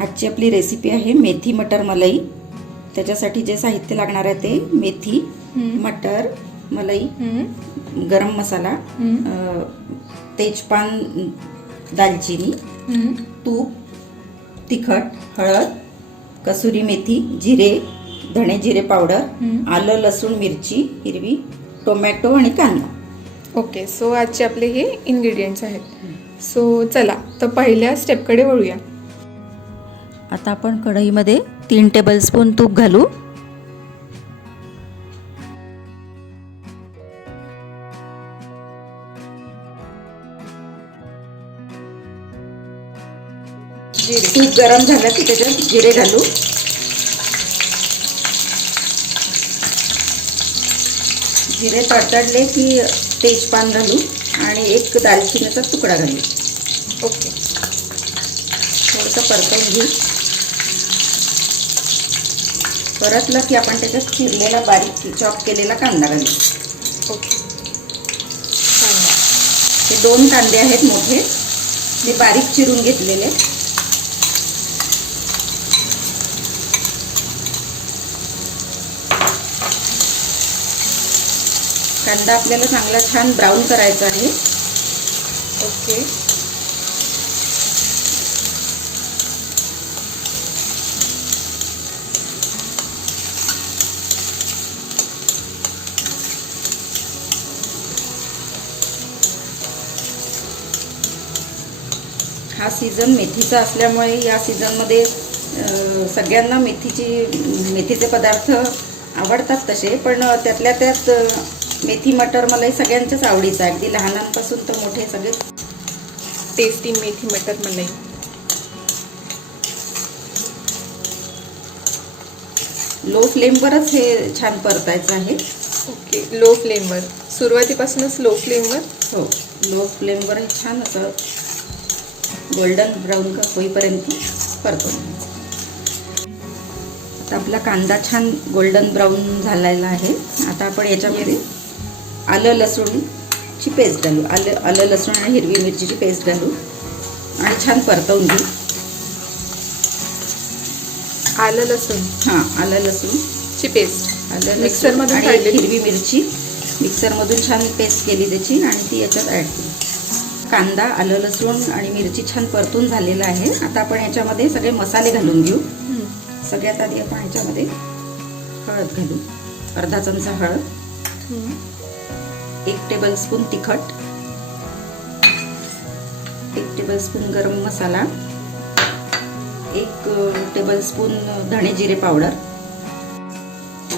आजची आपली रेसिपी आहे मेथी मटर मलाई त्याच्यासाठी जे साहित्य लागणार आहे ते मेथी. मटर मलाई. गरम मसाला तेजपान दालचिनी. तूप तिखट हळद कसुरी मेथी जिरे धणे जिरे पावडर. आलं लसूण मिरची हिरवी टोमॅटो आणि कांदा ओके सो आजचे आपले हे इन्ग्रेडियंट्स आहेत सो चला तर पहिल्या स्टेपकडे वळूया. आता आपण कढईमध्ये तीन टेबलस्पून तूप घालू. जिरे तूप गरम झालं की त्याच्यात जिरे घालू. जिरे तडतडले की तेजपान घालू. आणि एक दालचिनीचा तुकडा घालू ओके. थोडंसं परतवून घेऊ परतलं की आपण त्याच्यात चिरलेला बारीक चॉप केलेला कांदा घालू. ओके. हे दोन कांदे आहेत मोठे. ते बारीक चिरून घेतलेले. कांदा आपल्याला चांगला छान ब्राऊन करायचा आहे. ओके. हा सीझन मेथीचा असल्यामुळे या सीझनमध्ये सगळ्यांना मेथीची मेथीचे पदार्थ आवडतात तसे पण त्यातल्या त्यात मेथी मटर मलाई सगळ्यांच्याच आवडीचं आहे. अगदी लहानांपासून तर मोठे सगळे टेस्टी मेथी मटर मलाई लो फ्लेमवरच हे छान परतायचं आहे. ओके लो फ्लेमवर सुरुवातीपासूनच लो फ्लेमवर हो लो फ्लेमवर हे छान असं गोल्डन ब्राऊन का होईपर्यंत घ्यायचं. आता आपला कांदा छान गोल्डन ब्राऊन झालेला आहे. आता आपण याच्यामध्ये आलं लसूणची पेस्ट घालू. आलं आलं लसूण आणि हिरवी मिरचीची पेस्ट घालू. आणि छान परतवून घेऊ. आलं लसूण. हां आलं लसूण ची पेस्ट आलं मिक्सरमधून आणि? हिरवी मिरची. मिक्सरमधून छान पेस्ट केली त्याची आणि ती याच्यात ॲड केली. कांदा आलं लसूण आणि मिरची छान परतून झालेलं आहे. आता आपण याच्यामध्ये सगळे मसाले घालून घेऊ. सगळ्यात आधी आपण ह्याच्यामध्ये हळद घालू. अर्धा चमचा हळद. एक टेबलस्पून तिखट एक टेबलस्पून गरम मसाला एक टेबलस्पून धणे जिरे पावडर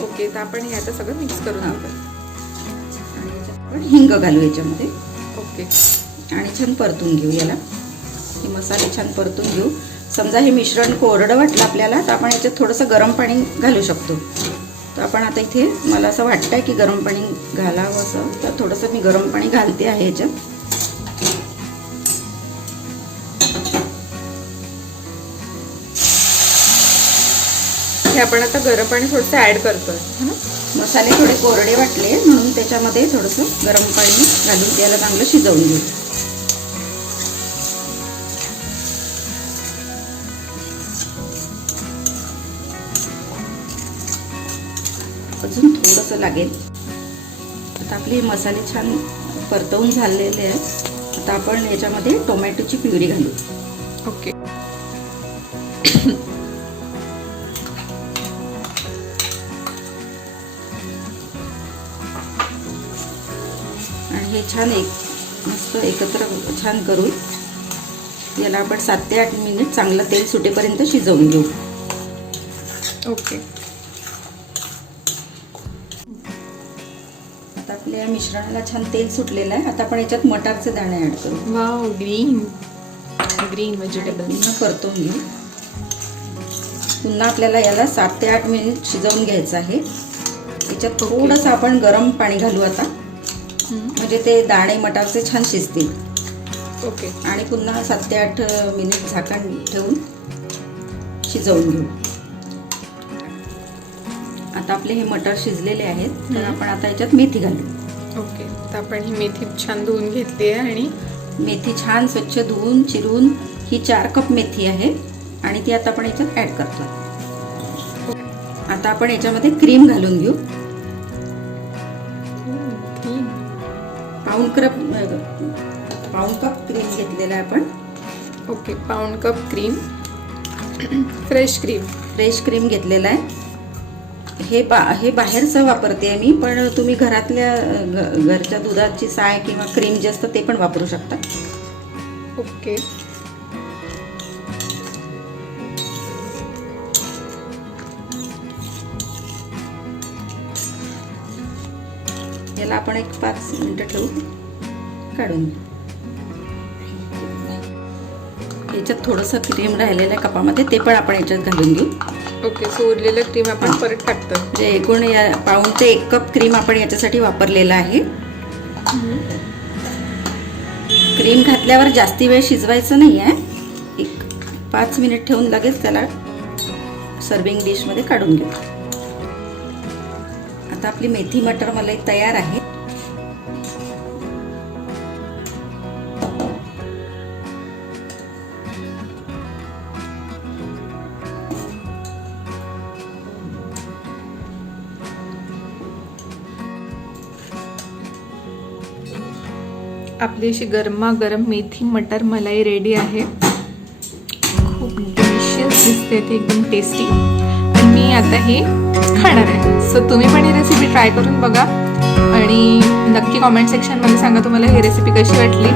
ओके तर आपण हे आता सगळं मिक्स करून याच्यात आपण हिंग घालू याच्यामध्ये. ओके आणि छान परतून घेऊ याला. हे मसाले छान परतून घेऊ. समजा हे मिश्रण कोरडं वाटलं आपल्याला तर आपण याच्यात थोडंसं गरम पाणी घालू शकतो. तर आपण आता इथे मला असं वाटतं आहे की गरम पाणी घालावं असं. तर थोडंसं मी गरम पाणी घालते आहे याच्यात हे आपण आता गरम पाणी थोडंसं ॲड करतोय. है ना मसाले थोडे कोरडे वाटले म्हणून त्याच्यामध्ये थोडंसं गरम पाणी घालून त्याला चांगलं शिजवून घेऊ. अजून थोडंसं लागेल. आता आपले मसाले छान परतवून झालेले आहेत. आता आपण याच्यामध्ये टोमॅटोची प्युरी घालू. ओके. आणि हे छान एक मस्त एकत्र छान करून याला आपण सात ते आठ मिनिट चांगलं तेल सुटेपर्यंत शिजवून घेऊ. ओके. आपल्या या मिश्रणाला छान तेल सुटलेलं आहे. आता आपण याच्यात मटारचे दाणे ॲड करू. वाव ग्रीन ग्रीन व्हेजिटेबल पुन्हा परतून घेऊ पुन्हा आपल्याला याला सात ते आठ मिनिट शिजवून घ्यायचं आहे. याच्यात थोडंसं आपण गरम पाणी घालू आता. म्हणजे ते दाणे मटारचे छान शिजतील. ओके आणि पुन्हा सात ते आठ मिनिट झाकण ठेवून शिजवून घेऊ. आता आपले हे मटर शिजलेले आहेत. तर. आपण आता याच्यात मेथी घालू. ओके तर आपण ही मेथी छान धुवून घेतली आहे आणि मेथी छान स्वच्छ धुवून चिरून ही चार कप मेथी आहे. आणि ती आता आपण याच्यात ॲड करतो आता आपण याच्यामध्ये क्रीम घालून घेऊ. पाऊण कप पाऊण कप क्रीम घेतलेला आहे आपण. ओके पाऊण cup cream fresh cream fresh cream घेतलेला आहे. हे बा हे बाहेरचं वापरते आहे मी पण तुम्ही घरातल्या घरच्या दुधाची साय किंवा क्रीम जे असतं ते पण वापरू शकता. ओके. याला आपण एक पाच मिनटं ठेवू. काढून याच्यात थोडंसं क्रीम राहिलेलं आहे कपामध्ये ते पण आपण याच्यात घालून घेऊ. ओके सो उरलेलं क्रीम आपण. परत टाकतो. म्हणजे एकूण या पाऊण ते एक कप क्रीम आपण याच्यासाठी वापरलेला आहे. क्रीम घातल्यावर जास्ती वेळ शिजवायचं नाही आहे एक पाच मिनिट ठेवून लगेच त्याला सर्विंग डिशमध्ये काढून घेऊ. आता आपली मेथी मटर मलाई तयार आहे. आपली अशी गरमागरम मेथी मटर मलाई रेडी आहे. खूप डिलिशियस दिसते ती एकदम टेस्टी आणि मी आता हे खाणार आहे. सो तुम्ही पण ही रेसिपी ट्राय करून बघा. आणि नक्की कॉमेंट सेक्शनमध्ये सांगा तुम्हाला ही रेसिपी कशी वाटली.